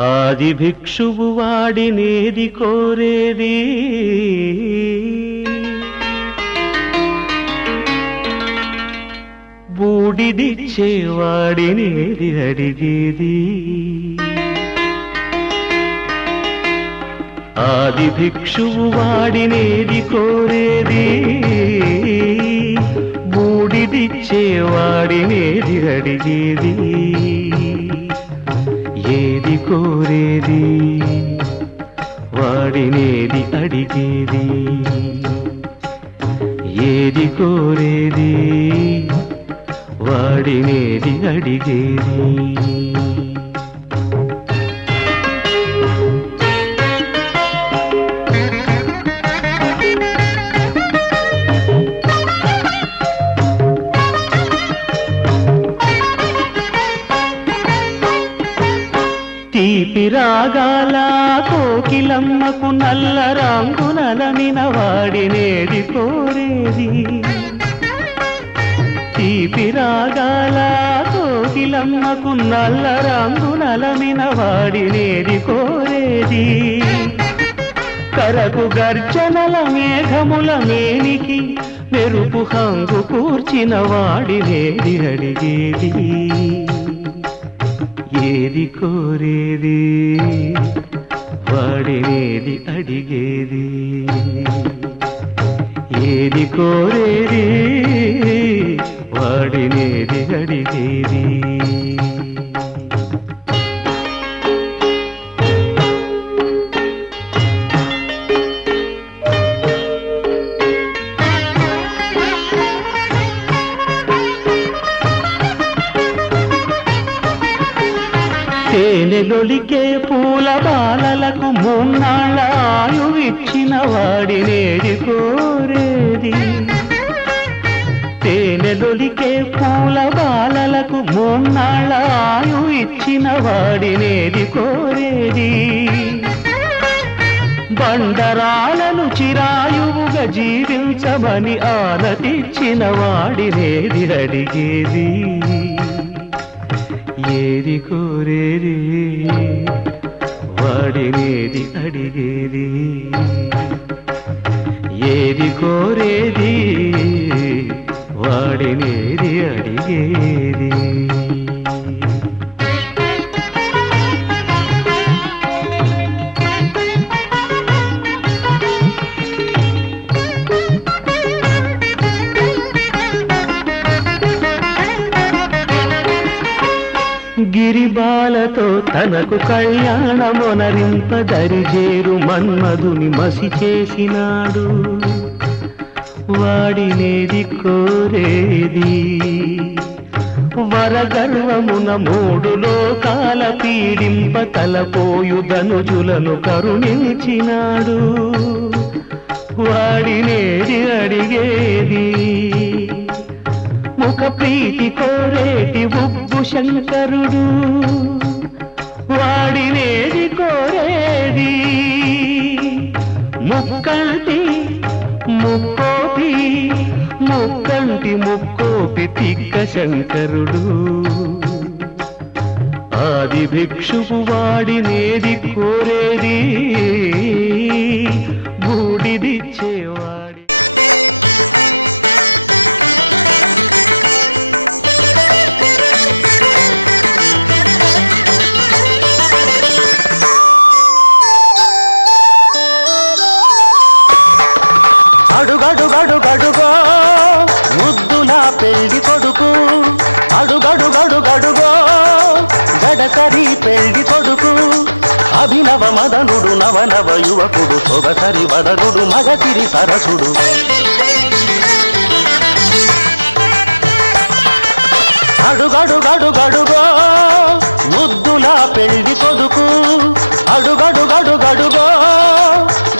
ఆది భిక్షువు వాడినేది కోరేది బూడిదిచ్చేవాడినేది అడిగేది. ఆది భిక్షువు వాడినేది కోరేది బూడిదిచ్చేవాడినేది అడిగేది. ఏది కోరేది వాడినేది అడిగేది. ఏది కోరేది వాడినేది అడిగేది. తీపి రాగాల కోకిలమ్మకు నల్ల రంగునలమిన వాడినేది కోరేది. తీపి రాగాల కోకిలమ్మకు నల్ల రంగునలమిన వాడినేది కోరేది. కరకు గర్జనల మేఘముల మేనికి మెరుపు హంగు కూర్చిన వాడినేది అడిగేది. ఏది కోరేది వాడినేది అడిగేది. ఏది కోరేది వాడినేది అడిగేది. తేనెలొలికే పూల బాలలకు మూన్నాళ్ళ ఆయువిచ్చిన వాడినేది కోరేది. తేనెలొలికే పూల బాలలకు మూన్నాళ్ళ ఆయువిచ్చిన వాడినేది కోరేది. బండరాలను చిరాయువుగా జీవించమని ఆనతిచ్చిన వాడినేది అడిగేది. ఏది కోరేది వాడినేది అడిగేది. ఏది కోరేది వాడినేది అడిగేది. గిరిబాలతో తనకు కళ్యాణమొనరింప దరిజేరు మన్మధుని మసి చేసినాడు వాడినేది కోరేది. వరగర్వమున మూడు లోకాల పీడింప తలపోయు ధనుజులను కరుణించినాడు వాడినేది అడిగేది. ముఖ ప్రీతి కోరేటి ఉబ్బు శంకరుడు వాడినేది కోరేది. ముక్కంటి ముక్కోపి ముక్కంటి ముక్కోపి తిక్క శంకరుడు. ఆది భిక్షువు వాడినేది కోరేది బూడిదిచ్చేవాడి. అడుగడుగడుగడుగో ముద్దుల పెళ్లి కొడుకు. అడుగడుగడుగడుగో గడసరి పెళ్లి కొడుకు. అభినవ మదనుడు నవనవ యువకుడు సొగసరి వదనుడు మగసిరి సరసుడు. అడుగడుగడుగడుగో ముద్దుల పెళ్లి కొడుకు. అడుగడుగడుగడుగో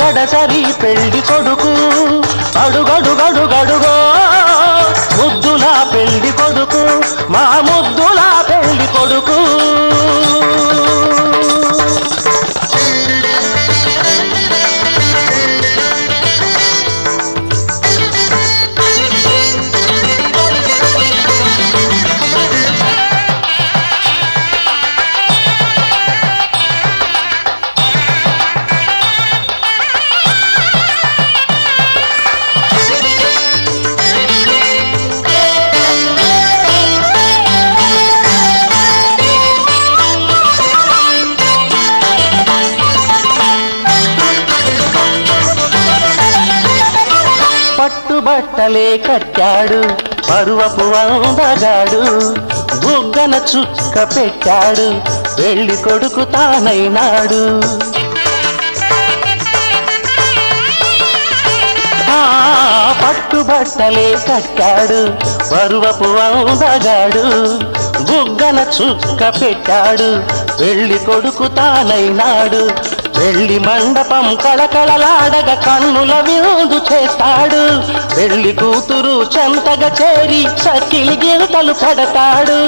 గడసరి పెళ్లి కొడుకు. అడుగడుగడుగడుగో ముద్దుల పెళ్లి కొడుకు. మా ముద్దుల పెళ్లి కొడుకు. బట్టలే కట్టాడు పరువపు అందగాడు బుగ్గన చుక్క పెట్టాడు పెళ్లి కొడుకు తానైనాడు పట్టుబట్టలే కట్టాడు పరువపు అందగాడు బుగ్గన చుక్క పెట్టాడు పెళ్లి కొడుకు తానైనాడు పెళ్లి మండపం కళకళలాడగా కన్నుల విందు చేస్తాడు పెళ్లి కూతురు చెంతగా చేరి సకిలి గిరితలు పడతాడు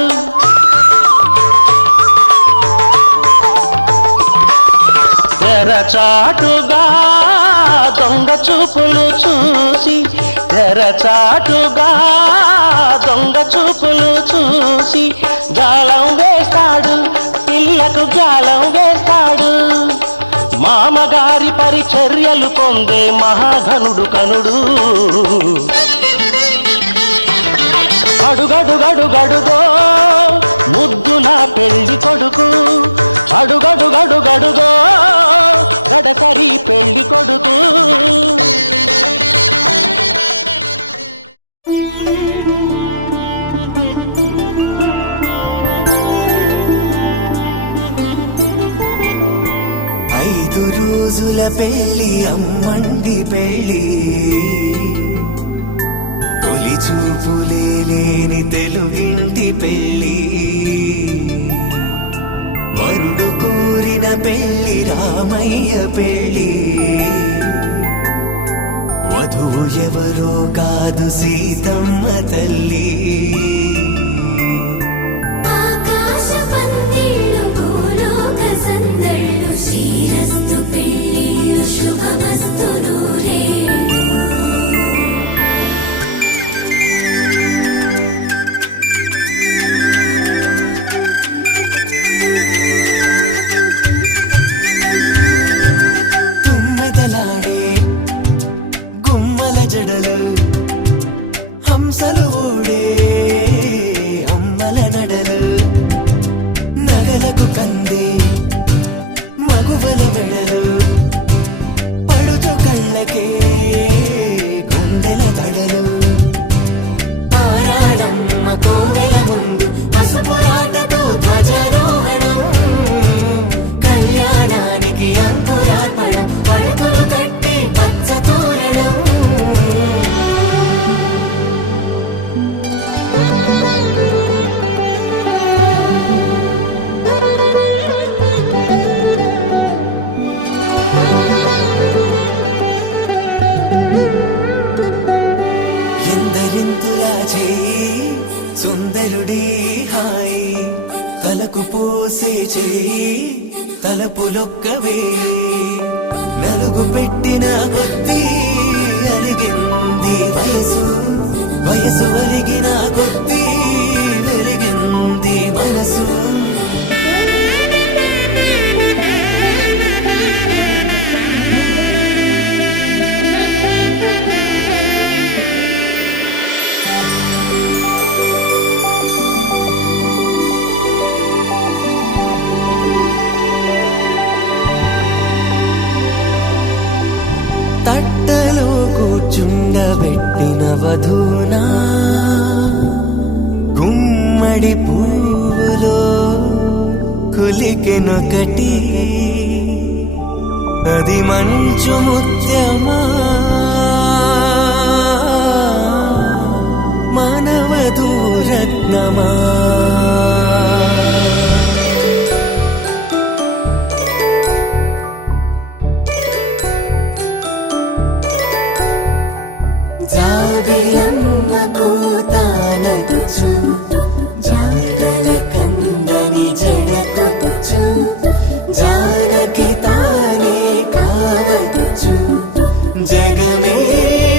తెరచాటుగా దొంగ చూపులు చూసి తెరచాటుగా దొంగ చూపులు చూసి గాలం వేస్తాడు పిల్లకు గాలం వేస్తాడు మామగారి పరిచర్యలు పొందే మహాఘనుడు కనుడు అడుగడుగడుగడుగో ముద్దుల పెళ్లి కొడుకు అడుగడుగడుగడుగో గడసరి పెళ్లి కొడుకు పెళ్ళి అమ్మంటి పెళ్ళి తొలి చూపులే లేని తెలుగింటి పెళ్ళి వరుడు కోరిన పెళ్ళి రామయ్య పెళ్ళి వధువు ఎవరో కాదు సీతమ్మ తల్లి తుమ్మెదలాడే గుమ్మల జడలు హంసలు ఊడే అమ్మల నడలు నగలకు కందే మగువల మెడలు పడుచు కళ్ళకే గుండెల తడలు పారాడమ్మ కోవెల ముందు పసుపురాటతో ధ్వజారోహణం కళ్యాణానికి అంకురార్పణం పడకలు కట్టి పచ్చ తోరణం ఎందరింతులా చేయి సుందరుడి హాయి తలకు పోసే చెయ్యి తలుపులొక్కవే నలుగు పెట్టిన కొద్దీ అలిగింది వయసు వయసు అలిగిన కొద్దీ వెలిగింది మనసు తట్టలో కూర్చుండబెట్టిన వధూనా గుమ్మడి పూలో కులికెనొకటి అది మంచు ముత్యమా మానవధూరత్నమా జాబిలమ్మ కోతానచ్చు జాడల కందని జడకొచ్చు జానకి తానే కావచ్చు జగమే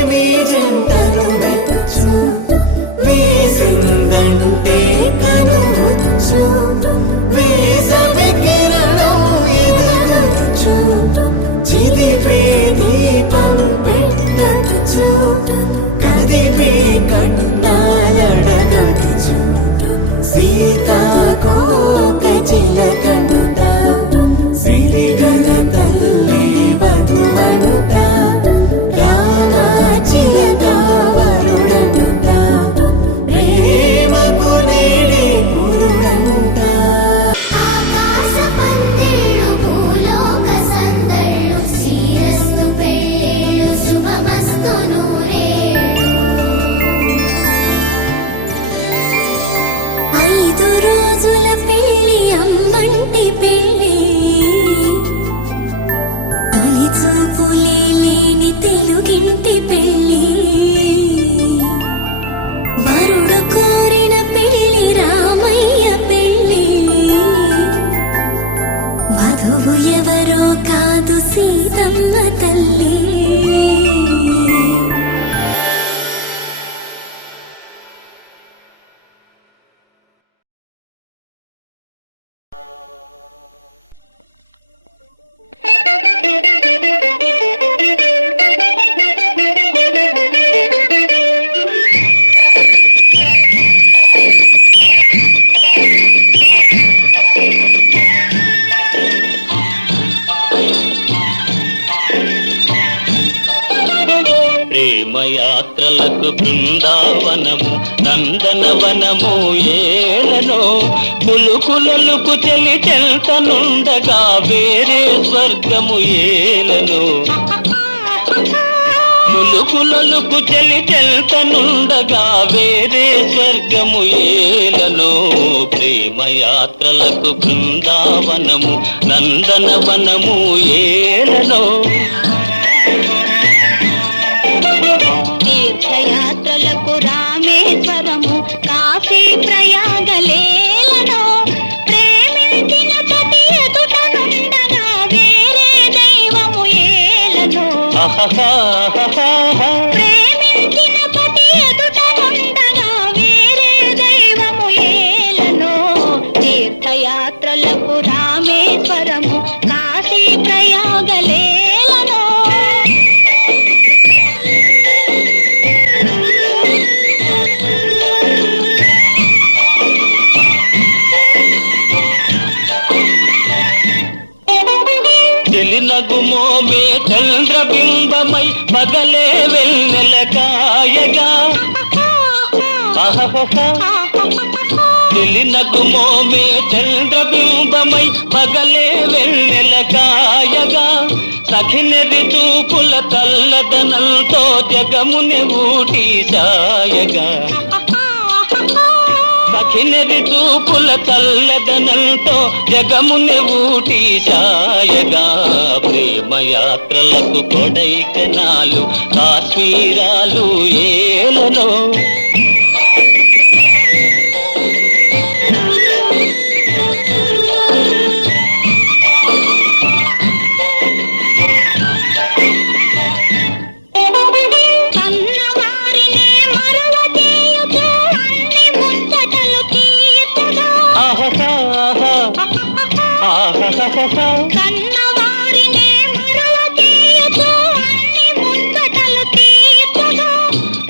మీ జంటను మెచ్చు వీసిందంటే కనుముచ్చు వీసవి కిరణం ఎదురొచ్చు చిదిపి దీపం పెట్టచ్చు కదిపి కన్నాలడగచ్చు సీతాకోక చిలక సీతమ్మ తల్లి. ప్రేమయాత్రలకు బృందావనము నందనవనము ఏలనో కులుకులలుకు చెలి చెల్తనుండగా వేరే స్వర్గము ఏలనో కులుకులలుకు చెలి చెల్తనుండగా వేరే స్వర్గము ఏలనో ప్రేమయాత్రలకు బృందావనము నందనవనము ఏలనో తీర్థయాత్రలకు రామేశ్వరము కాశీ ప్రయాగలేలను ప్రేమించిన పతి ఎదుటనుండగా వేరే దైవము ఏలను ప్రేమించిన పతి ఎదుటనుండగా వేరే దైవము ఏలను తీర్థయాత్రలకు రామేశ్వరము కాశీ ప్రయాగలేలను నగుమోమే చంద్రబింబమై పగలే వెన్నెల కాయగా నగుమోమే చంద్రబింబమై పగలే వెన్నెల కాయగా సఖినెరి చూపుల తల్లదనంతో జగముని ఊటి సాయగా సఖినెరి చూపుల చల్లదనంతో జగముని ఊటి సాయగా ప్రేమయాత్రలకు కొడైకెనాలు కాశ్మీరాలు ఏలనో కన్నవారినే మరల తీయచు అన్ని ముచ్చటలు తీర్చగా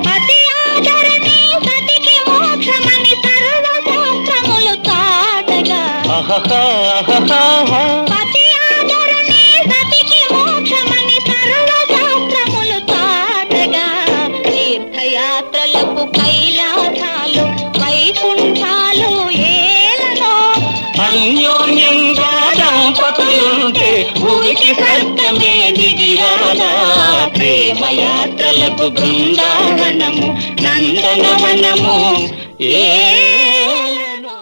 పతి ఆదరణి సతికి మోక్షమని సర్వశాస్త్రములు చాటగా పతి ఆదరణి సతికి మోక్షమని సర్వశాస్త్రములు చాటగా తీర్థయాత్రలకు కైలాసాలు వైకుంఠాలు ఏలనో అన్యోన్యంగా దంపతులుంటే ఊరికి సత్యమే దిగిరాదా ప్రేమయాత్రలకు బృందావనము నందనవనము ఏలనో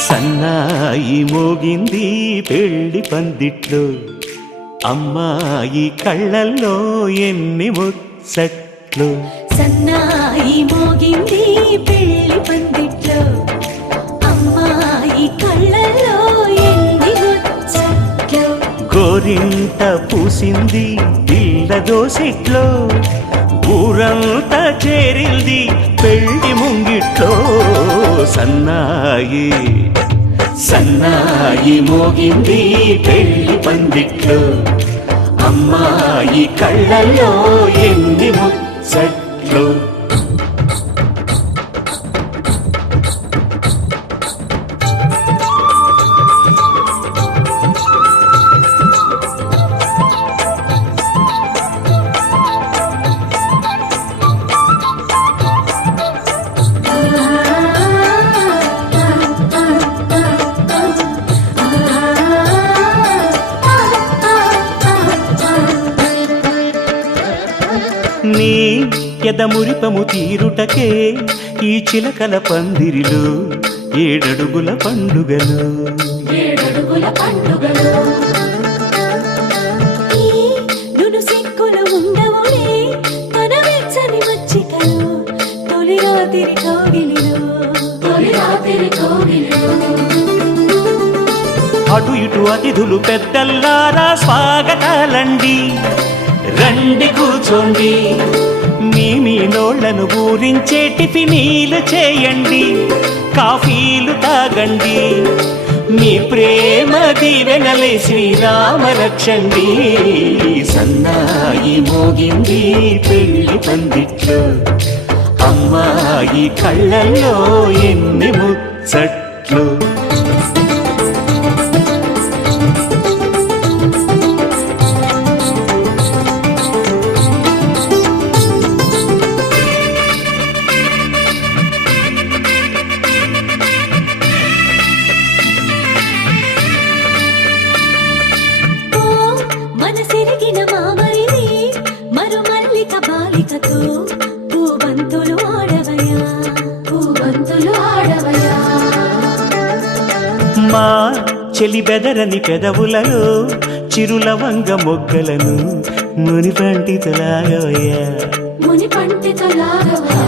సన్నాయి మోగింది పెళ్లి పందిట్లో అమ్మాయి కళ్ళల్లో ఎన్ని ముచ్చట్లు సన్నాయి మోగింది పెళ్లి పందిట్లో అమ్మాయి కళ్ళల్లో ఎన్ని ముచ్చట్లు గోరింట పూసింది పిల్ల దోసిట్లో ఊరంతా చేరింది పెళ్లి ముంగిట్లో సన్నాయి సన్నాయి మోగింది పెళ్లి పందిట్లో అమ్మాయి కళ్ళల్లో ఎన్ని ముచ్చట్లు ఎదమురిపము తీరుటకే ఈ చిలకల పందిరిలో ఏడడుగుల పండుగలు నును అటు ఇటు అతిథులు పెద్దల్లారా స్వాగతాలండి, రండి కూర్చోండి. మీ నోళ్లను ఊరించే టిఫినీలు చేయండి, కాఫీలు తాగండి. మీ ప్రేమ దీవెనలే శ్రీరామ రక్షండి. సన్నాయి మోగింది పెళ్లి పందిట్లో, అమ్మాయి కళ్ళల్లో ఎన్ని ముచ్చట్లు. మనసెరిగిన మామరిది మరుమల్లిక బాలికతో పూవంతులు ఆడవయా, పూవంతులు ఆడవయా. మా చెలి బెదరని పెదవులలో చిరులవంగ మొగ్గలను మునిపంటితో లాగవయ్యా, మునిపంటితో లాగవయా.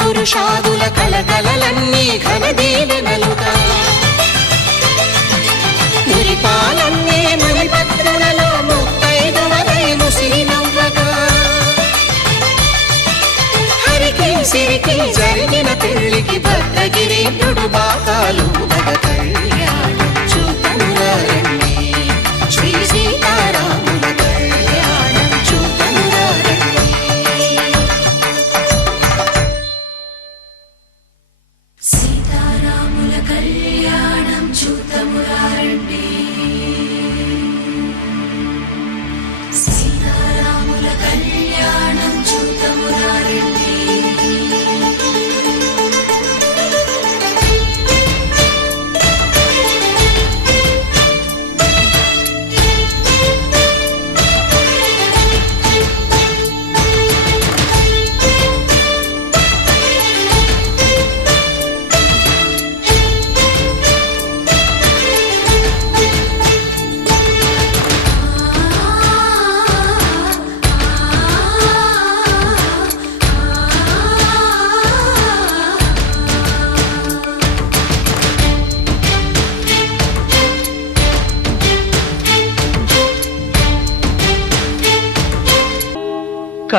పురుషాదుల కలకలన్నీ ఘనదీవెనలుగా మురిపాలన్నీ మురిపత్రులలో ముత్తైదువలై ముసిరినవ్వగా హరికి సిరికి జరిగిన పెళ్లికి భద్రగిరీతుడు బాకాలు కళ్యాణం చూడండి శ్రీ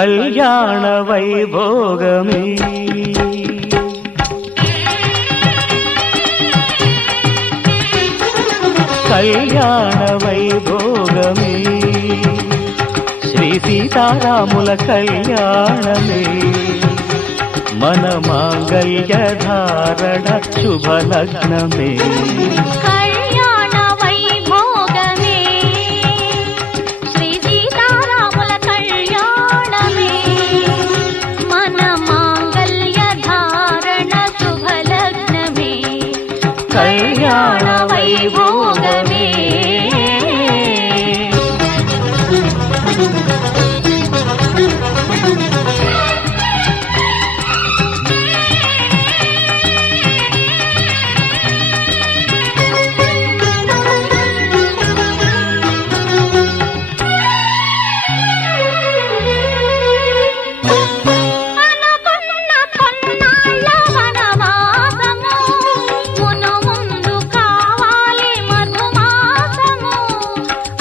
కళ్యాణ వైభోగమే కళ్యాణ వైభోగమే శ్రీ సీతారాముల కళ్యాణమే మన మాంగళ్య ధారణ శుభలగ్నమే కళ్యాణ వైభోగమే శ్రీ సీతారాముల కళ్యాణమే మన మాంగళ్య ధారణ శుభలగ్నమే కళ్యాణ వైభోగమే అనుకున్న కొన్నాళ్ళ వనవాసము మును ముందు కావాలి మధుమాసము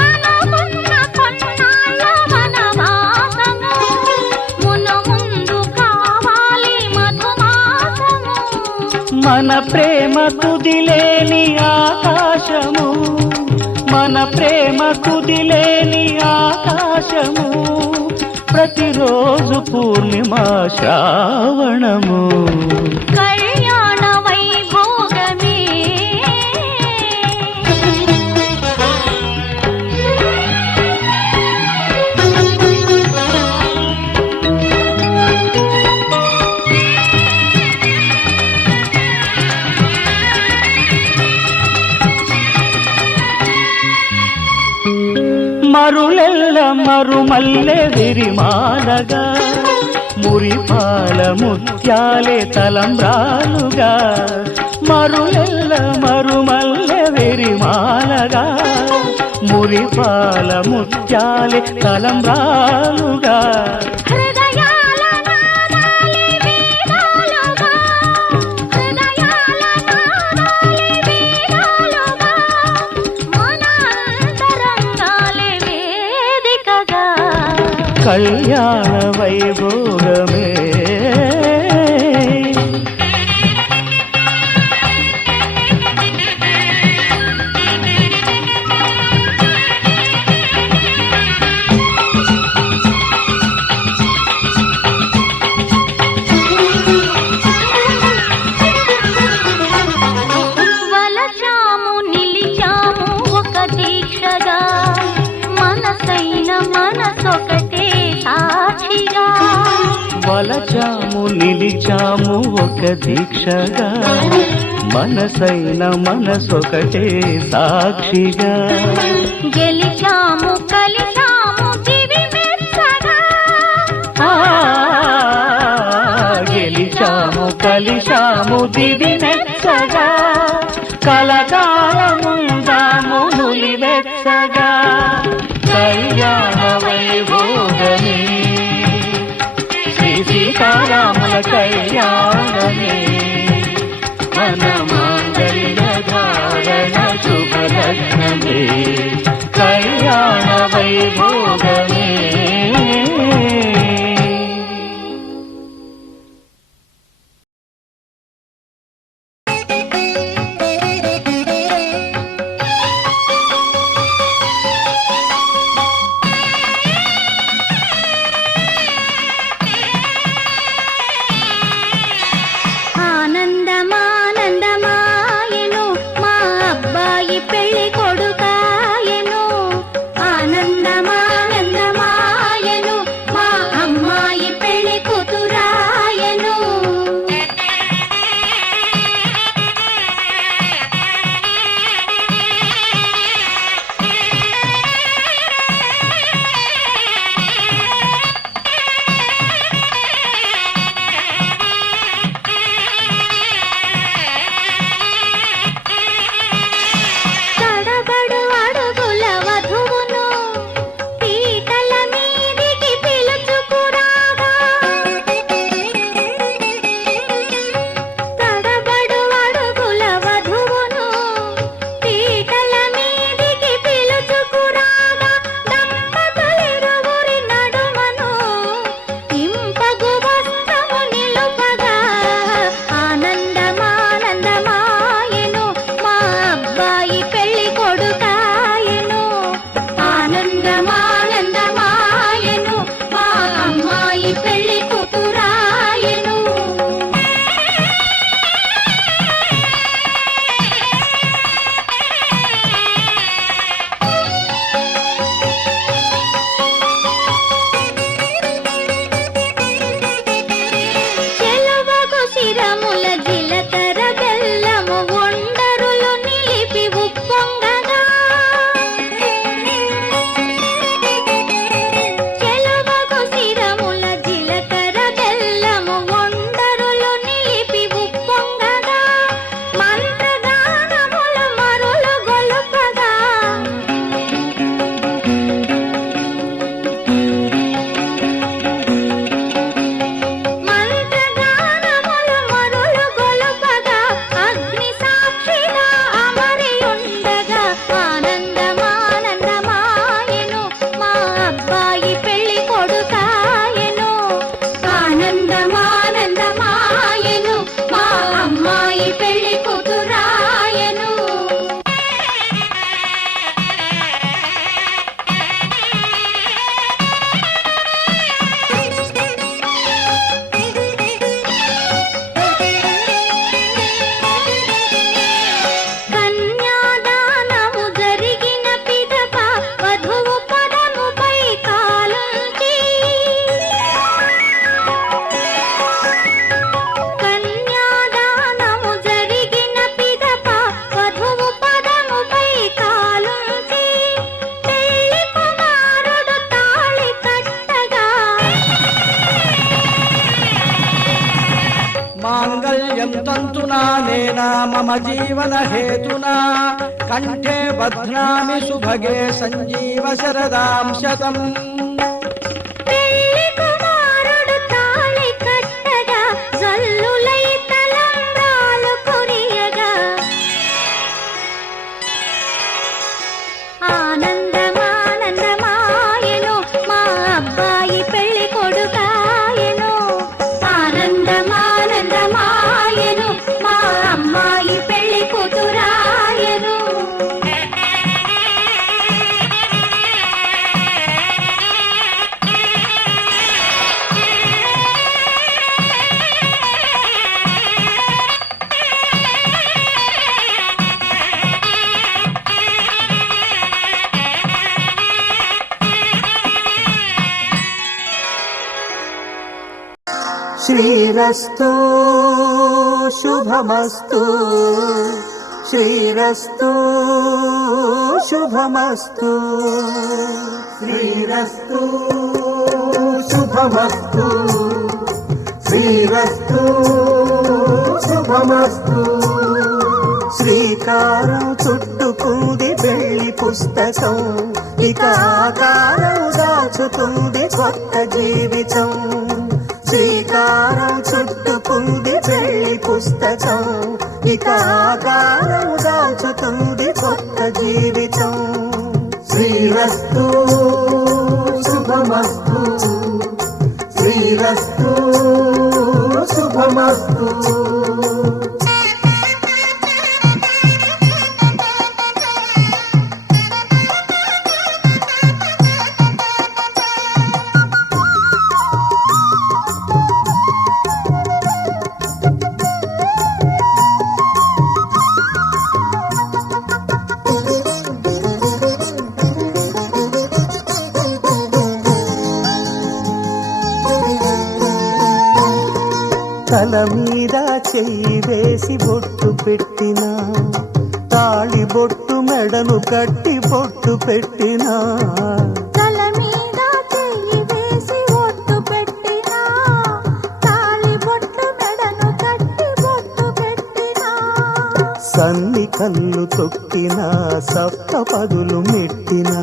అనుకున్న కొన్నాళ్ళ వనవాసము మును ముందు కావాలి మధుమాసము మన ప్రేమ కుదిలేని ఆకాశము మన ప్రేమ కుదిలేని ఆకాశము ప్రతిరోజు పూర్ణిమా శ్రావణము కళ్యాణ వైభోగమే మరులెల్ల మరుమల్లె విరిమాలగా మురిపాల ముత్యాలే తలంబ్రాలుగా మరులెల్ల మరుమల్లె విరిమాలగా మురిపాల ముత్యాలే తలంబ్రాలుగా హృదయాల నాదాలే వేదాలుగా హృదయాల నాదాలే వేదాలుగా మన అంతరంగాలే వేదికగా కళ్యాణ వైభోగమే వలచాము నిలిచాము ఒక దీక్షగా మనసైన మనసొకటే సాక్షిగా వలచాము నిలిచాము ఒక దీక్షగా మనసైన మనసొకటే సాక్షిగా గెలిచాము కలిచాము దివి మెచ్చగా ఆ, గెలిచాము కలిశాము దివి మెచ్చగా కలకాలముందాము నులివెచ్చగా కళ్యాణ వైభోగమే శ్రీ సీతారాముల కళ్యాణమే మన మాంగళ్య ధారణ శుభలగ్నమే కళ్యాణ వైభోగమే ఆనందమానందమాయను మా అబ్బాయి పెళ్లి కొడుకాయను ఆనందమానందమాయను మాంగళ్యం తంతునా నేనా మమ జీవన హేతునా కంఠే బధ్నామి సుభగే సంజీవ శరదాం శతం. పెళ్లి కుమారుడు తాళి కట్టగా జల్లులై తలంబ్రాలు కురియగా ఆనందమానందమాయెను మా అబ్బాయి పెళ్లి కొడుకాయెను. ఆనందమానందమాయెను మా అమ్మాయి పెళ్లి కూతురాయెను. శ్రీరస్తు శుభమస్తు శ్రీరస్తు శుభమస్తు శ్రీరస్తు శుభమస్తు శ్రీరస్తు శుభమస్తు. శ్రీకారం చుట్టుకుంది పెళ్లి పుస్తకం ఇక ఆకారం దాచుతుంది కొత్త జీవితం. శ్రీకారం చుట్టుకుంది పెళ్లి పుస్తకం ఇక ఆకారం దాచుతుంది కొత్త జీవితం. శ్రీరస్తు శుభమస్తు శ్రీరస్తు శుభమస్తు. తల మీద చెయ్యి వేసి బొట్టు పెట్టినా తాళి బొట్టు మెడను కట్టి బొట్టు పెట్టినా తల మీద చెయ్యి వేసి ఒట్టు పెట్టినా తాళి బొట్టు మెడను కట్టి బొట్టు పెట్టినా సన్ని కళ్ళు తొక్కినా సప్త పదులు మెట్టినా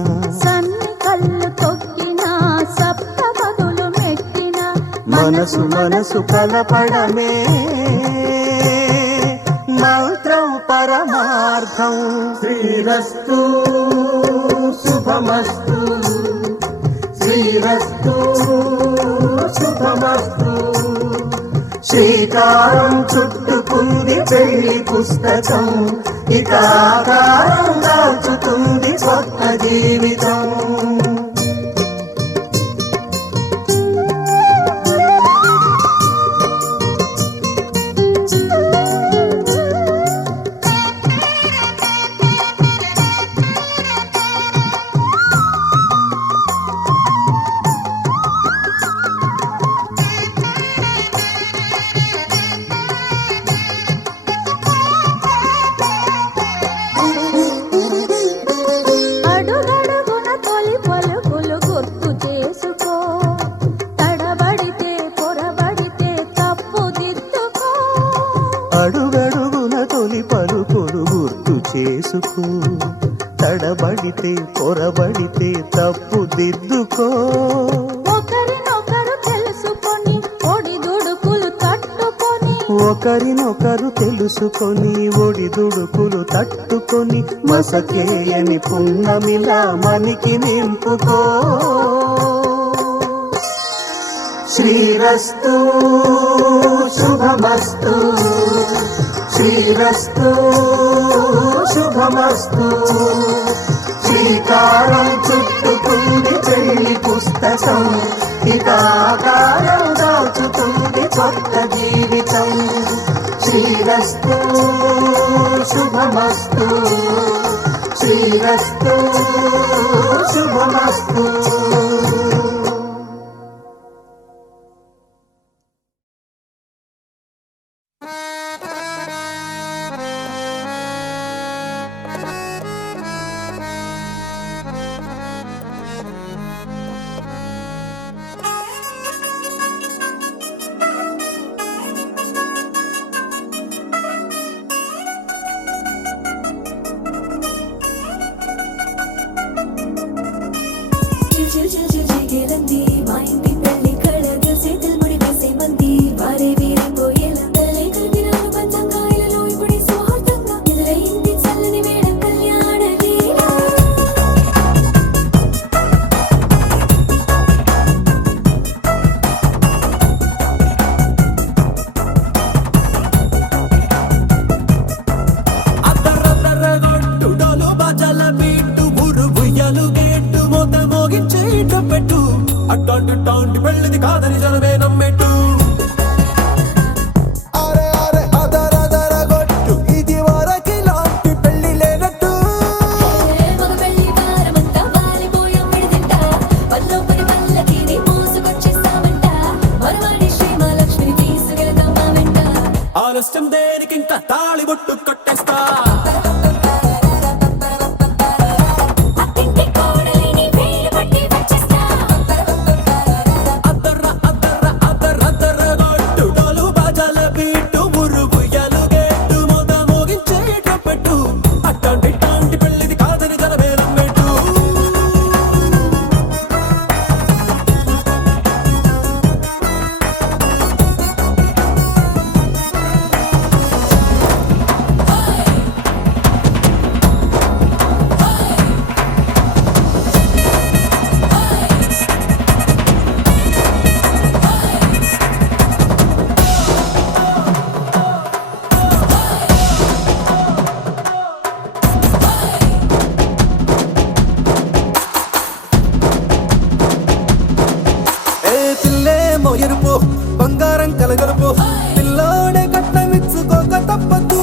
సన్ని కళ్ళు తొక్కినా సప్త పదులు మెట్టినా మనసు మనసు కలపడమే మంత్రం పరమార్థం. శ్రీరస్తు శుభమస్తు శ్రీరస్తు శుభమస్తు. శ్రీకారం చుట్టుకుంది పెళ్లి పుస్తకం ఇక ఆకారం దాచుతుంది కొత్త జీవితం. అడుగడుగున తొలి పలుకులు గుర్తు చేసుకో తడబడితే పొరబడితే తప్పు దిద్దుకో. అడుగడుగున తొలి పలుకులు గుర్తు చేసుకో తడబడితే పొరబడితే తప్పు దిద్దుకో. ఒకరినొకరు తెలుసుకొని ఒడిదుడుకులు తట్టుకొని ఒకరినొకరు తెలుసుకొని ఒడిదుడుకులు తట్టుకొని మసకేయని పున్నమిలా మనికి నింపుకో. శ్రీరస్తు శుభమస్తు శ్రీరస్తు శుభమస్తు. శ్రీకారం చుట్టుకుంది పెళ్లి పుస్తకం ఇక ఆకారం దాచుతుంది కొత్త జీవితం. శ్రీరస్తు శుభమస్తు శ్రీరస్తు శుభమస్తు. చేయటం పెట్టు అట్లాంటి టాంటి పెళ్ళిది కాదని జనమే నమ్మెట్టు ఆలస్యం దేనికి ఇంకా తాళి బొట్టు కట్టేస్తా అద్దర్ర అద్దర్ర అద్దర్ర అద్దర్ర గొట్టు డోలు బాజాల పీటు ముర్రు బుయ్యాలు గెట్టు ముద్ద మోగించేయటం పెట్టు అట్లాంటి టాంటి పెళ్ళిది కాదని జనమే నమ్మెట్టు బంగారం కలగలుపు పిల్లోడే కట్టమిచ్చుకోక తప్పదు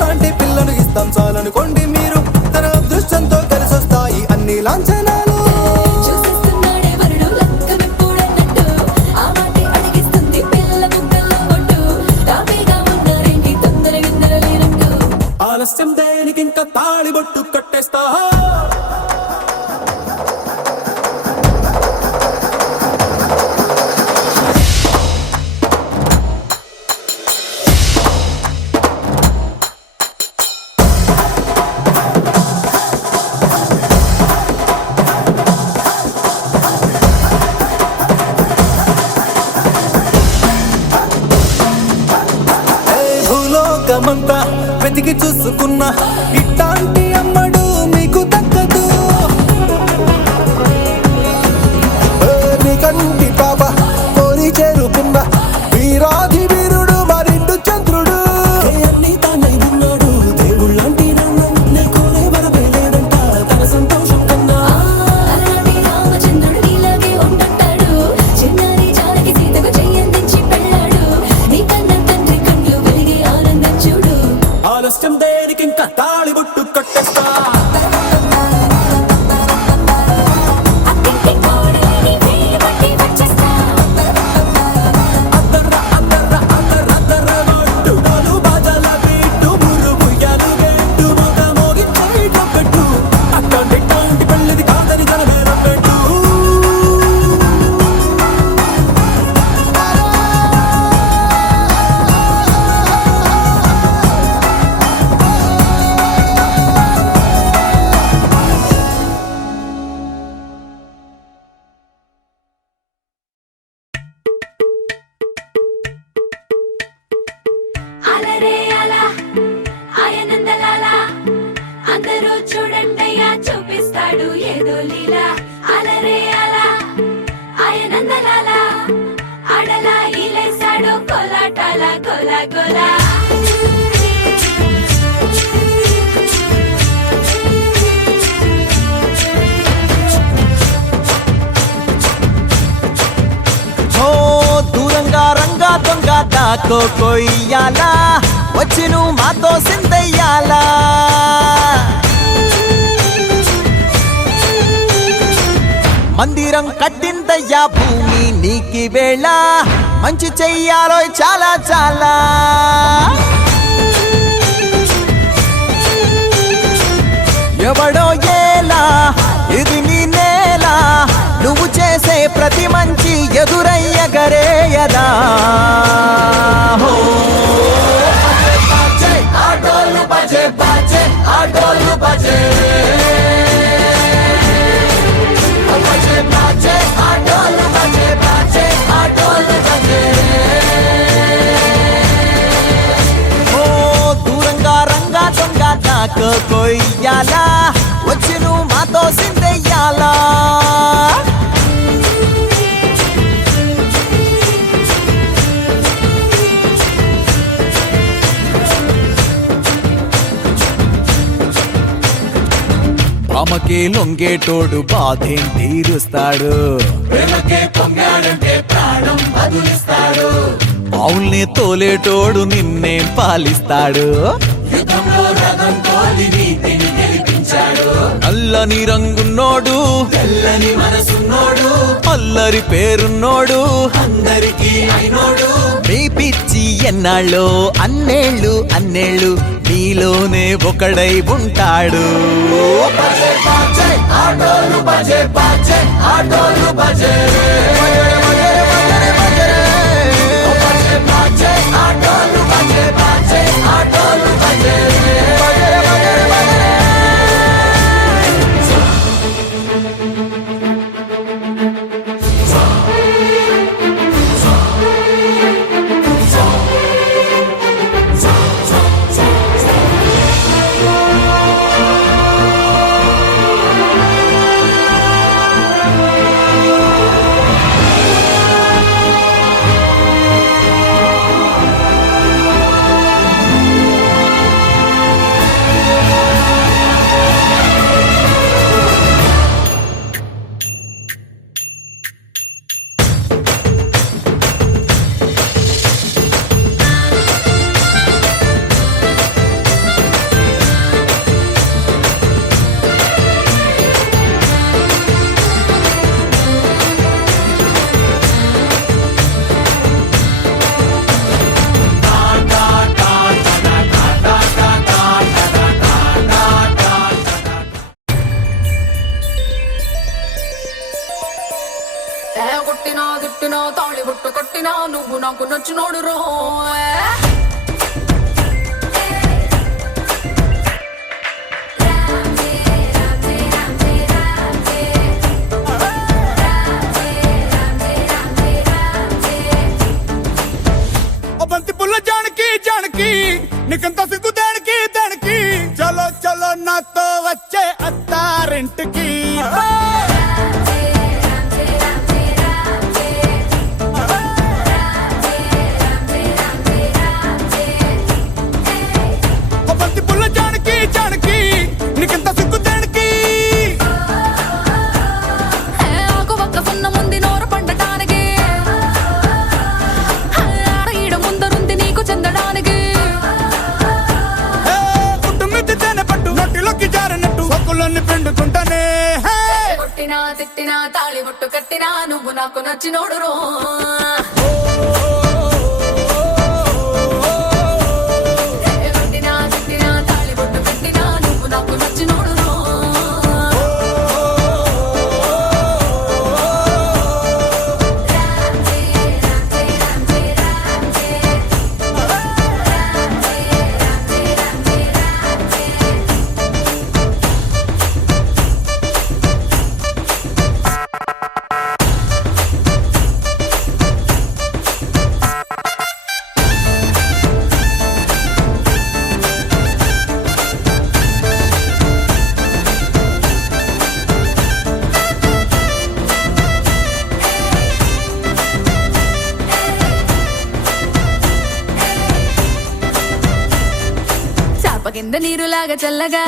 లాంటి పిల్లలు ఇస్తాం చాలనుకోండి మీరు తన అదృష్టంతో కలిసొస్తాయి అన్ని లాంఛనాలు ఆలస్యం దేనికి ఇంకా తాళి బొట్టు కట్టేస్తా భూలోకమంతా వెతికి చూసుకున్నా ఇట్లాంటి అమ్మడు మీకు దక్కదు నీ కంటి పాప కోరి చేరుకున్నా వీరాధి వీరుడు మరిండు చంద్రుడు నీ తానే ఉన్నాడు దేవుళ్ళంటి నన్ను నే కోరే వరమే లేదంట తన సంతోషం కన్నా ఆలస్యం దేనికి ఇంకా తాళి బొట్టు కట్టేస్తా అద్దర్ర అద్దర్ర అద్దర్ర అద్దర్ర గొట్టు డోలు బాజాల బీటు ముర్రు బుయ్యాలు గెట్టు ముద్ద మోగించేయటం పెట్టు అట్లాంటి టాంటి పెళ్ళిది కాదని జనమే నమ్మెట్టు అందరూ చూడండయ్యా చూపిస్తాడు ఏదో లీలా అలరే అలా ఆయనందలాల ఆడలా ఈలేసాడు కోలాటాల గోలా గోలా దూరంగా రంగా దొంగ దాకో కొయ్యాలా వచ్చి నువ్వు మాతో సిందయ్యాలా మందిరం కట్టిందయ్యా భూమి నీకి వేళ మంచి చెయ్యాలో చాలా చాలా ఎవడో ఏలా ఇది నీ నేల నువ్వు చేసే ప్రతి మంచి ఎదురయ్యగరేయదా ఆడోలు బజే బజే ఆడోలు బజే దూరంగా రంగా దొంగ నాకు కొయ్యాలా వచ్చి నువ్వు మాతో సిందయ్యాలా ఆమెకే లొంగేటోడు బాధేం తీరుస్తాడు. ప్రేమకే పొంగాడంటే ప్రాణం బదులిస్తాడు. ఆవుల్ని తోలేటోడు నిన్నేం పాలిస్తాడు. యుద్ధంలో రథం తోలి నీతిని గెలిపించాడు. అల్లని రంగున్నోడు తెల్లని మనసున్నోడు. అల్లరి పేరున్నోడు అందరికీ అయినోడు. నీ పిచ్చి ఎన్నాళ్ళు అన్నేళ్ళు అన్నేళ్ళు నీలోనే ఒకడై ఉంటాడు. ఆటోలు బజే బాజే ఆటోలు బజే ఆటోలు బజే బాజే ఆటోలు బజే. కొట్టినా తిట్టినా తాళి బొట్టు కట్టినా నువ్వు నాకు నచ్చినోడు రో. బంతి పుల్ల జానకి జానకి నీకంత సిగ్గు దానికి దానికి చలో చలో నాతో వచ్చే అత్తారింటికి. బంతి పుల్ల జానకి జానకి నీకంత సిగ్గు దానికి. ఒక పక్క సున్న ముందు నోరు పండటానికి ఈడ ముందరుంది నీకు చెందడానికి. కుటుంబిత తేనె పట్టు నోటిలోకి జారినట్టు సొక్కులన్నీ పిండుకుంటానే. కొట్టినా తిట్టినా తాళి బొట్టు కట్టినా నువ్వు నాకు నచ్చినోడు రో. కొట్టినా తిట్టినా తాళి బొట్టు కట్టినా నువ్వు నాకు నచ్చినోడు రో. కింద నీరులాగా చల్లగా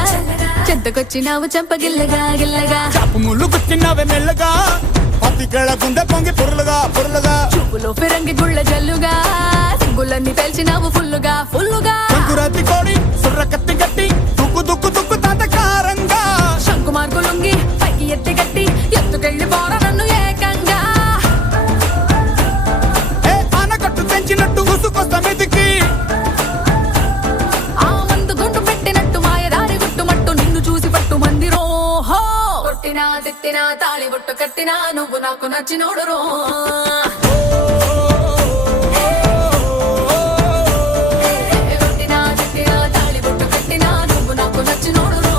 చెద్దకొచ్చినావు చంపగిల్లగా గిల్లగా. చాపు ముళ్ళు కుట్టినవే మెల్లగా అతికళ గుండె పొంగి పొరలుగా పొరలుగా. చూపులో ఫిరంగి గుళ్ళ జల్లుగా సిగ్గులన్నీ తెలిసినావు ఫుల్లుగా ఫుల్లుగా. సంకురాతి కోడి సుర్ర కత్తి గట్టి దుక్కు దుక్కు దుక్కు తాతకారంగా. శంకు మార్కు లుంగి పైకి ఎత్తి గట్టి ఎత్తుకెళ్ళి బార నన్ను ఏకంగా. ఆనకట్టు పెంచినట్టు ఉసుకొస్తా మీదికి. ఆ మందు గుట్టు పెట్టినట్టు మాయదారి గుట్టుమట్టు నిన్ను చూసి పట్టు మంది రోహో. కొట్టినా తిట్టినా తాళి బొట్టు కట్టినా నువ్వు నాకు నచ్చినోడు రో. కొట్టినా తిట్టినా తాళి బొట్టు కట్టినా నువ్వు నాకు నచ్చినోడు రో.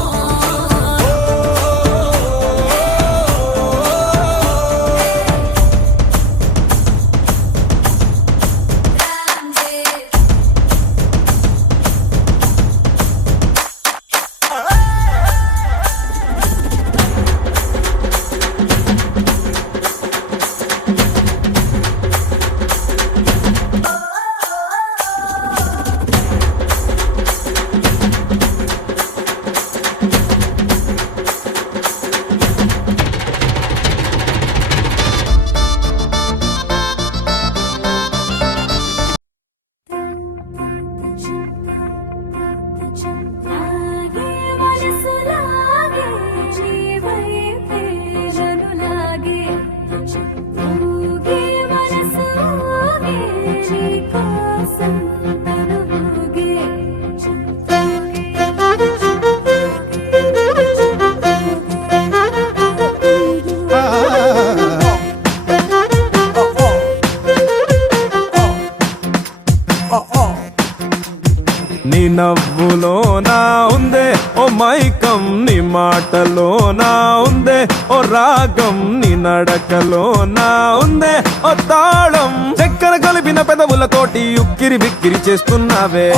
మాటలోనా ఉందే ఓ రాగం, నీ నడకలోనా ఉందే ఓ తాళం, చక్కెర కలిపిన పెదవులతోటి ఉక్కిరి బిక్కిరి చేస్తున్నావే.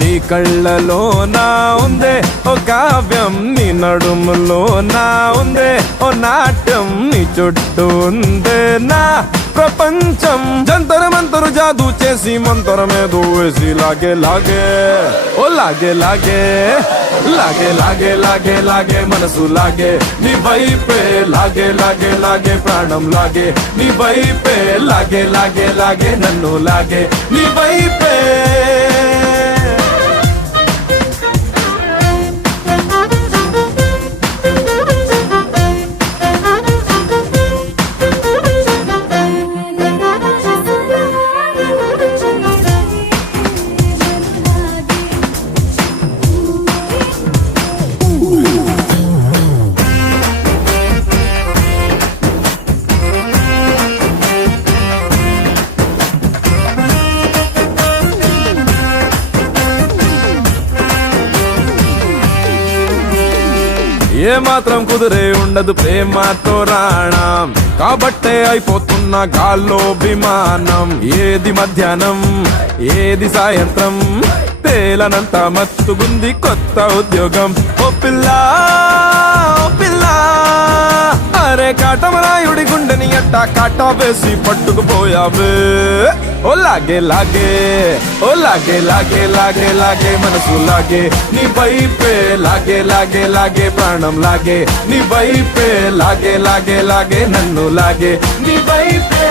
నీ కళ్ళలోనా ఉందే ఓ కావ్యం, నీ నడుములోనా ఉందే ఓ నాట్యం, నీ చుట్టూ ఉందే నా ప్రపంచం. జంతర మంతరు జాదు చేసి మంతరమేదో వేసి లాగే లాగే ఓ లాగే లాగే లాగే లాగే లాగే లాగే మనసు లాగే నీ వైపే, లాగే లాగే లాగే ప్రాణం లాగే నీ వైపే, లాగే లాగే లాగే నన్ను లాగే నీ వైపే. ఏ మాత్రం కుదిరే ఉండదు ప్రేమతో రాణం, కాబట్టే అయిపోతున్న గాల్లో విమానం. ఏది మధ్యాహ్నం ఏది సాయంత్రం తేలనంత మస్తుగుంది కొత్త ఉద్యోగం. ఓ పిల్ల ఓ పిల్ల, అరే కాటమరాయుడి గుండెని ఎట్టా కాటా వేసి పట్టుకుపోయావే. ఓ లాగే లాగే ఓ లాగే లాగే లాగే లాగే మనసు లాగే నీ వైపే, లాగే లాగే లాగే ప్రాణం లాగే నీ వైపే, లాగే లాగే లాగే నన్ను లాగే నీ వైపే.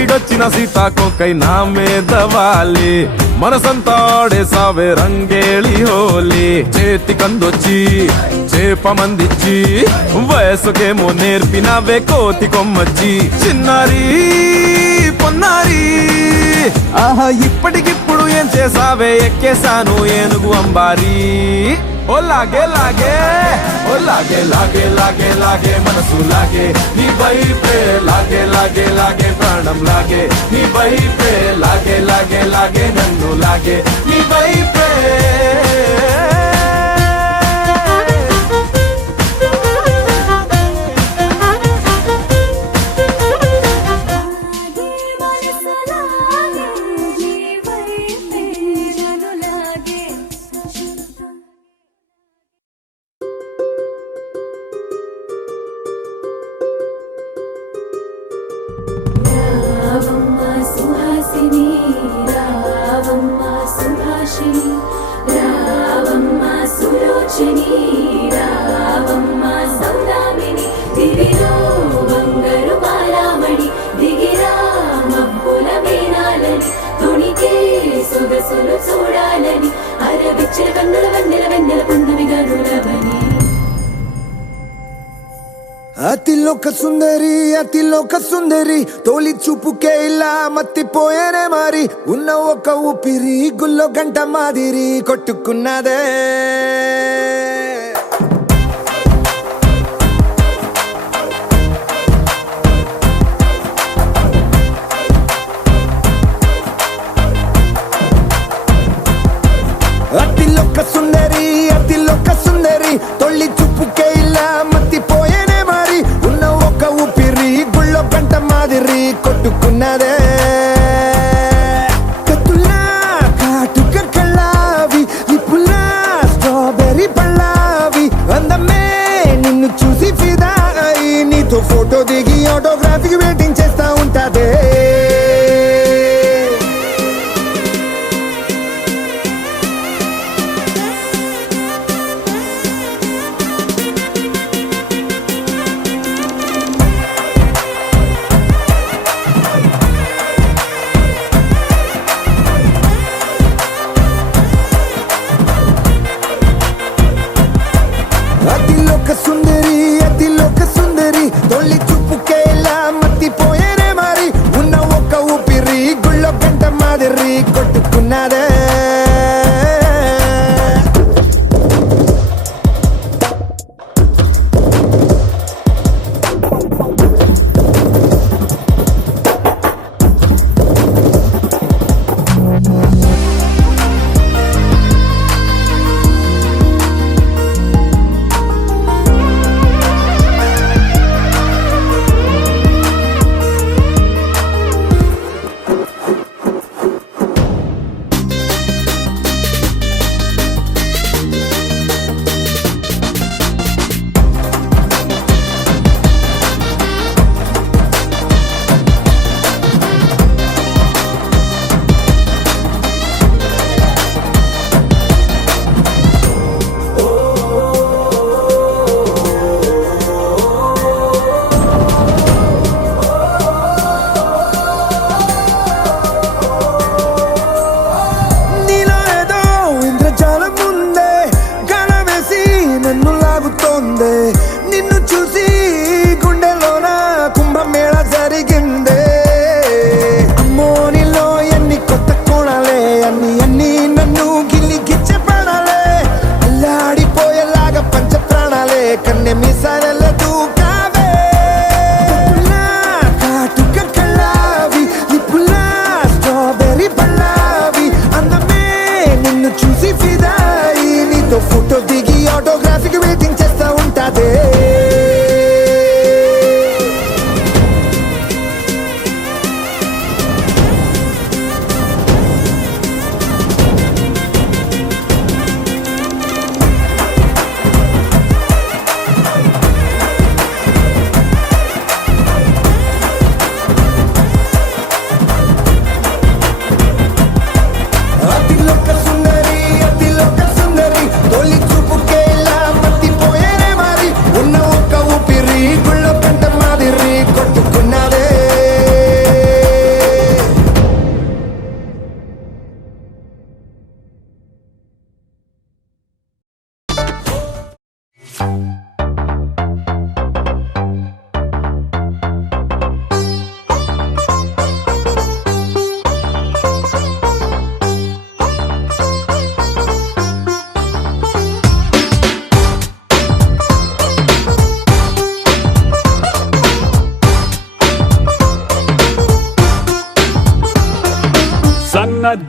ఈడొచ్చిన సీతాకోకై నా మీద వాలి, మనసంతా ఆడేసావే రంగేళి హోలీ. చేతి కందొచ్చి చేప మందిచ్చి వయసుకేమో నేర్పినవే కోతి కొమ్మచ్చి. చిన్నారి పొన్నారి ఆహా ఇప్పటికిప్పుడు ఏం చేసావే, ఎక్కేసాను ఏనుగు అంబారి. ఓ లాగే లాగే ఓ లాగే లాగే లాగే లాగే మనసు లాగే నీ వైపే, లాగే లాగే లాగే ప్రాణం లాగే నీ వైపే, లాగే లాగే లాగే నన్ను లాగే నీ వైపే. సుహాసిని రావమ్మ సుభాషిణి రావమ్మ సులోచని రావమ్మ సౌదామిని దివిలో బంగారు బాలామణి దిగిరా మబ్బుల మేనాలని తొణికే సొగసులు చూడాలని అరవిచ్చిన కన్నుల వెన్నెల వెన్నెల పున్నమిగా నులవని. అతిలోక సుందరి అతిలోక సుందరి తోలి చూపుకే ఇలా మత్తిపోయేనే మరి, ఉన్న ఒక ఊపిరి గుల్లో గంట మాదిరి కొట్టుకున్నదే. అతిలోక సుందరి అతిలోక సుందరి తొలి చూపుకే ఇలా మత్తిపోయేనే మరి, ఉన్న ఒక ఊపిరి గుళ్ళో గంట మాదిరి కొట్టుకున్నదే. కత్తులా కాటుక కళ్ళావి నిప్పులా స్ట్రాబెర్రీ పళ్ళ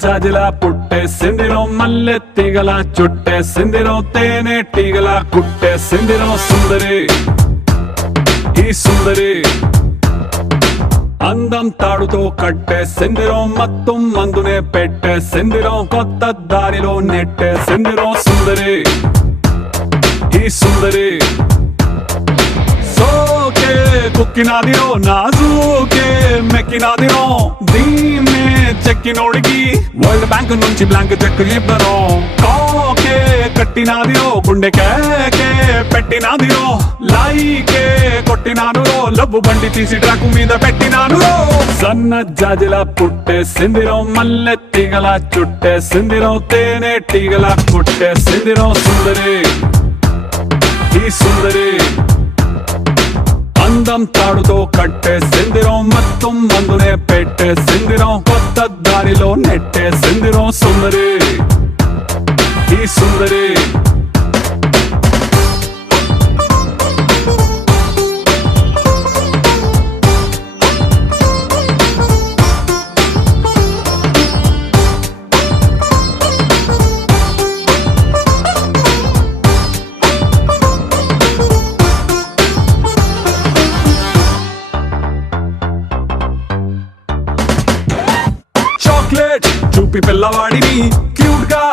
జాజిలా పుట్టేసిందిరో మల్లె తీగల చుట్టేసిందిరో తేనె తీగల కుట్టేసిందిరో సుందరి ఈ సుందరి అందం తాడుతో కట్టేసిందిరో మత్తు మందునే పెట్టేసిందిరో కొత్త దారిలో నెట్టేసిందిరో సుందరి ఈ సుందరి సోకే కుక్కినాదిరో నాజూకే మెక్కినాదిరో దీన్నే చెక్కినోడికి వరల్డ్ బ్యాంక్ నుంచి బ్లాంక్ చెక్ ఇవ్వరో కోకే కట్టినాదిరో గుండె కేకే పెట్టినాదిరో లైకే కొట్టినాను లబ్బు బండి తీసి ట్రాకు మీద పెట్టినాను సన్న జాజిలా పుట్టేసిందిరో మల్లె తీగల చుట్టేసిందిరో తేనె తీగల కుట్టేసిందిరో సుందరి ఈ సుందరి అందం తాడుతో కట్టేసిందిరో మత్తు మందునే పెట్టేసిందిరో కొత్త దారిలో నెట్టేసిందిరో సుందరి ఈ సుందరి చాక్లెట్ చూపి పిల్లవాడిని క్యూట్ గా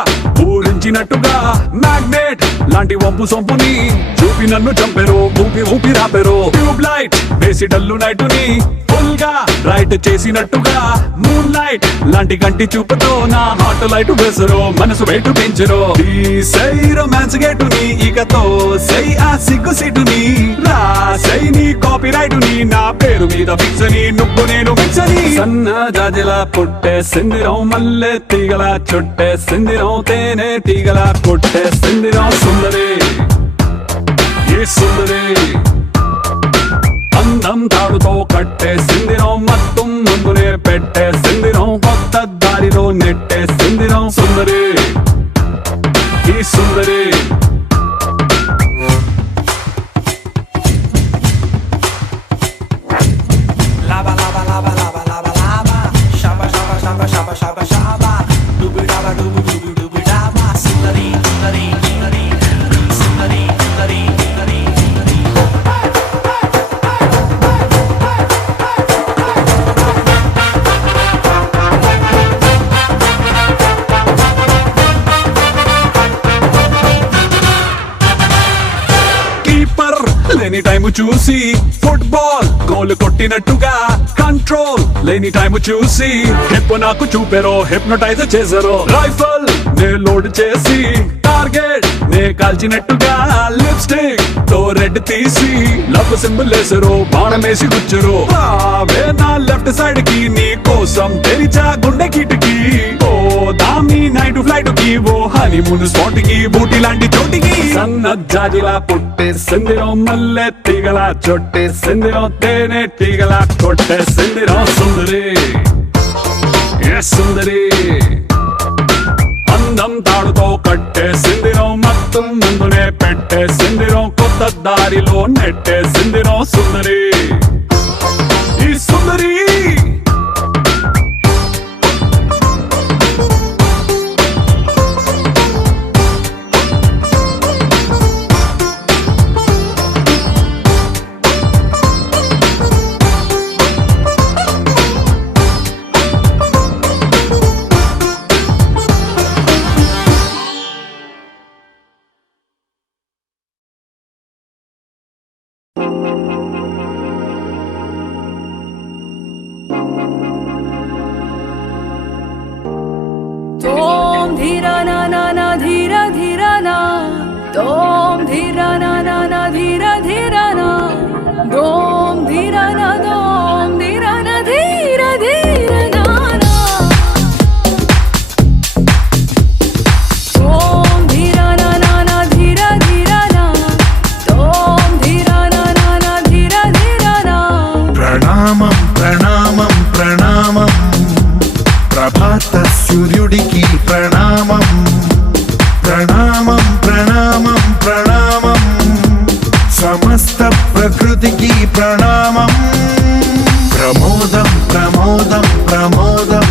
ఊరించినట్టుగా మ్యాగ్నెట్ లాంటి వంపు సొంపుని చూపి నన్ను చంపెరు ఊపి ఊపి రాపెరు ట్యూబ్ లైట్ వేసి డల్లు నైటుని ఫుల్ గా రైట్ చేసినట్టుగా మూన్ లైట్ లాంటి కంటి చూపుతో నా హాట్ లైట్ వేసరు మనసు వెయిట్ పెంచరు సై రొమాన్స్ గేటుని ఇకతో సై ఆ సిగ్గు సీటుని రాసై నీ కాపీ రైటుని నా పేరు మీద ఫిక్స్ అని నువ్వు నేను మిక్స్ అని సన్న జాజిలా పుట్టేసిందిరో మల్లె తీగల చుట్టేసిందిరో తేనె తీగల కొట్టేసిందిరో సుందరి ఈ సుందరి అందం తాడుతో కట్టేసిందిరో మత్తు మందునే పెట్టేసిందిరో కొత్త దారిలో నెట్టేసిందిరో సుందరి ఈ సుందరి లేని టైము చూసి ఫుట్బాల్ గోల్ కొట్టినట్టుగా కంట్రోల్ లేని టైము చూసి హిప్ నాకు చూపెరో హిప్నోటైజ్ చేసారో రైఫల్ నే లోడ్ చేసి టార్గెట్ నే కాల్చినట్టుగా లిప్స్టిక్ తో రెడ్ తీసి లవ్ సింబల్ వేసరు బాణమేసి గుచ్చరు రావే నా లెఫ్ట్ సైడ్ కి నీ కోసం తెరిచా గుండె కిటికి ఓ దామి నైట్ ఫ్లైట్ కి ఓ హనీమూన్ స్పాట్ కి బూటి లాంటి చోటికి సన్న జాజులా పుట్టేసిందిరో మల్లె తీగల చుట్టేసిందిరో తేనె తీగల కొట్టేసిందిరో సుందరి సుందరి అందం తాడుతో కట్టేసిందిరో మత్తు ముందునే పెట్టేసిందిరో కొత్త దారిలో నెట్టేసిందిరో సుందరి ఈ సుందరి Tom dhira na na na dhira dhira na Tom dhira na na na dhira dhira na Tom dhira na dhira dhira na na Tom dhira na na dhira dhira na Tom dhira na na dhira dhira na ప్రణామం ప్రణామం ప్రణామం ప్రభాత సూర్యుడికి ప్రణామం ప్రణామం ప్రణామం ప్రణామం సమస్త ప్రకృతికి ప్రణామం ప్రమోదం ప్రమోదం ప్రమోదం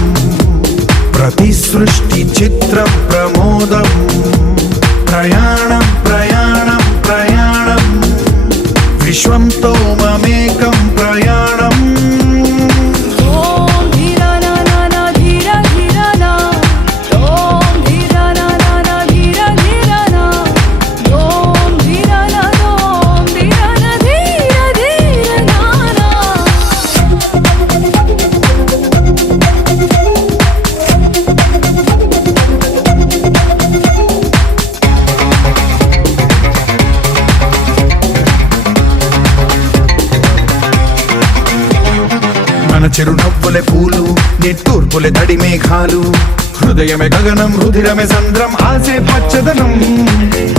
ప్రతి సృష్టి చిత్రం ప్రమోదం ప్రయాణం ప్రయాణం ప్రయాణం విశ్వంతో మమేకం ప్రయాణం ఓం ధీరా నా నా నా ధీరా ధీరా నా ఓం ధీరా నా నా నా ధీరా ధీరా నా ఓం ధీరా నా ఓం ధీరా నా ధీరా ధీరా నా మన చిరునవ్వులే పూలు నిట్టూర్పులే తడి మేఘాలు హృదయమే గగనం రుధిరమే సంద్రం ఆసే పచ్చదనం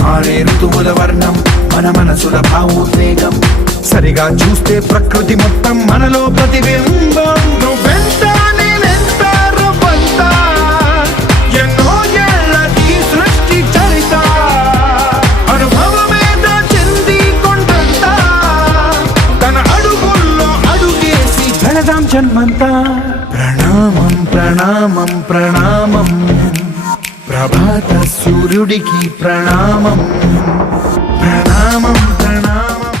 మారే ఋతువుల వర్ణం మన మనసుల భావోద్వేగం సరిగా చూస్తే ప్రకృతి మొత్తం మనలో ప్రతిబింబం నువ్వెంత నేనెంత రవ్వంత, ఎన్నో ఏళ్ళది సృష్టి చరిత అనుభవమే దాచింది కొండంత తన అడుగుల్లో అడుగేసి వెళదాం జన్మంతా ప్రణామం ప్రణామం ప్రణామం ప్రభాత సూర్యుడికి ప్రణామం ప్రణామం ప్రణామం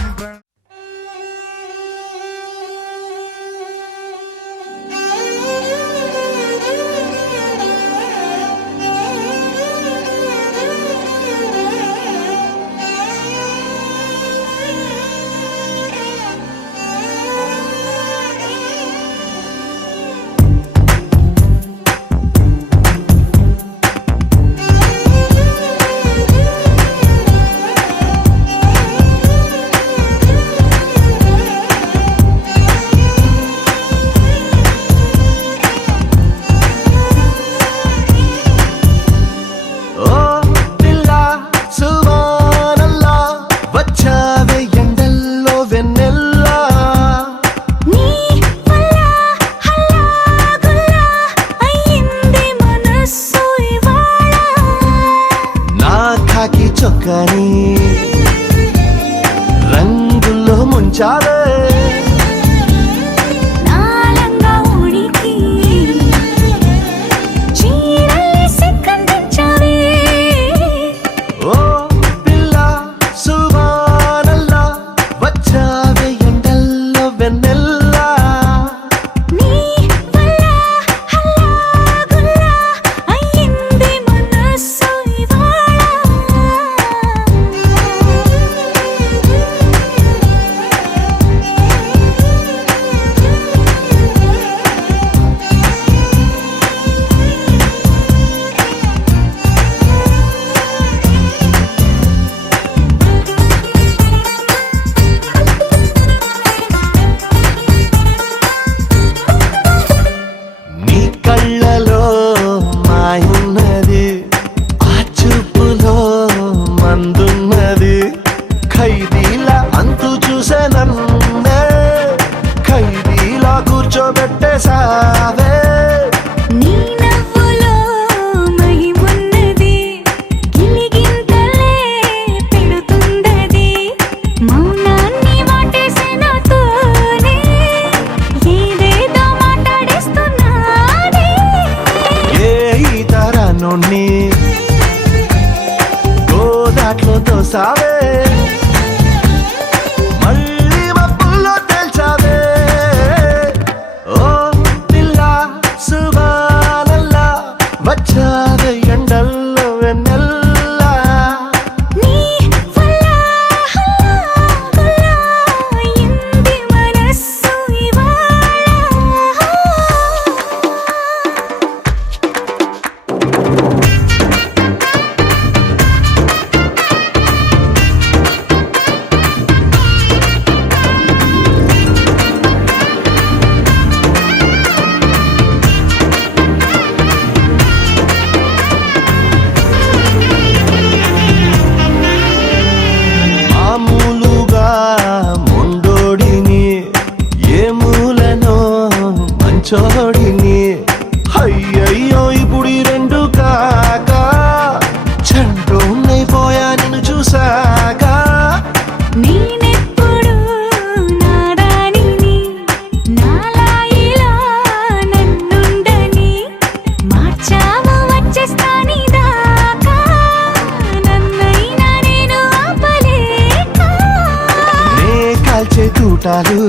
రంగుల్లో ముంచాలే నాలంగా ఉనికి చీరల్ని సిక్కందించావే ఓ పిల్ల సువానల్లా వచ్చావే ఎండల్లో వెన్నెల్లా నీ వల్ల హల్లాగుల్లా అయ్యింది మనసు ఇవాళ నీ కళ్ళలో మాయున్నది ఆ చూపులో మందున్నది ఖైదీలా అంతు చూసే నన్నే ఖైదీలా కూర్చోబెట్టేసావే నీ నవ్వులో మహిమున్నది గిలిగింతలే పెడుతుందది మౌనాన్ని వాటేసి నాతోనే ఏదేదో మాట్లాడిస్తున్నానే ఏ ఈ తరాన్ని ఓ దాంట్లో తోసావే మళ్ళీ మబ్బుల్లో తేల్చావే ఓ పిల్ల సువానల్లా వచ్చావే ఎండల్లో వెన్నెల్లా నీ వల్ల హల్లాగుల్లా అయ్యింది మనసు ఇవాళ చాలు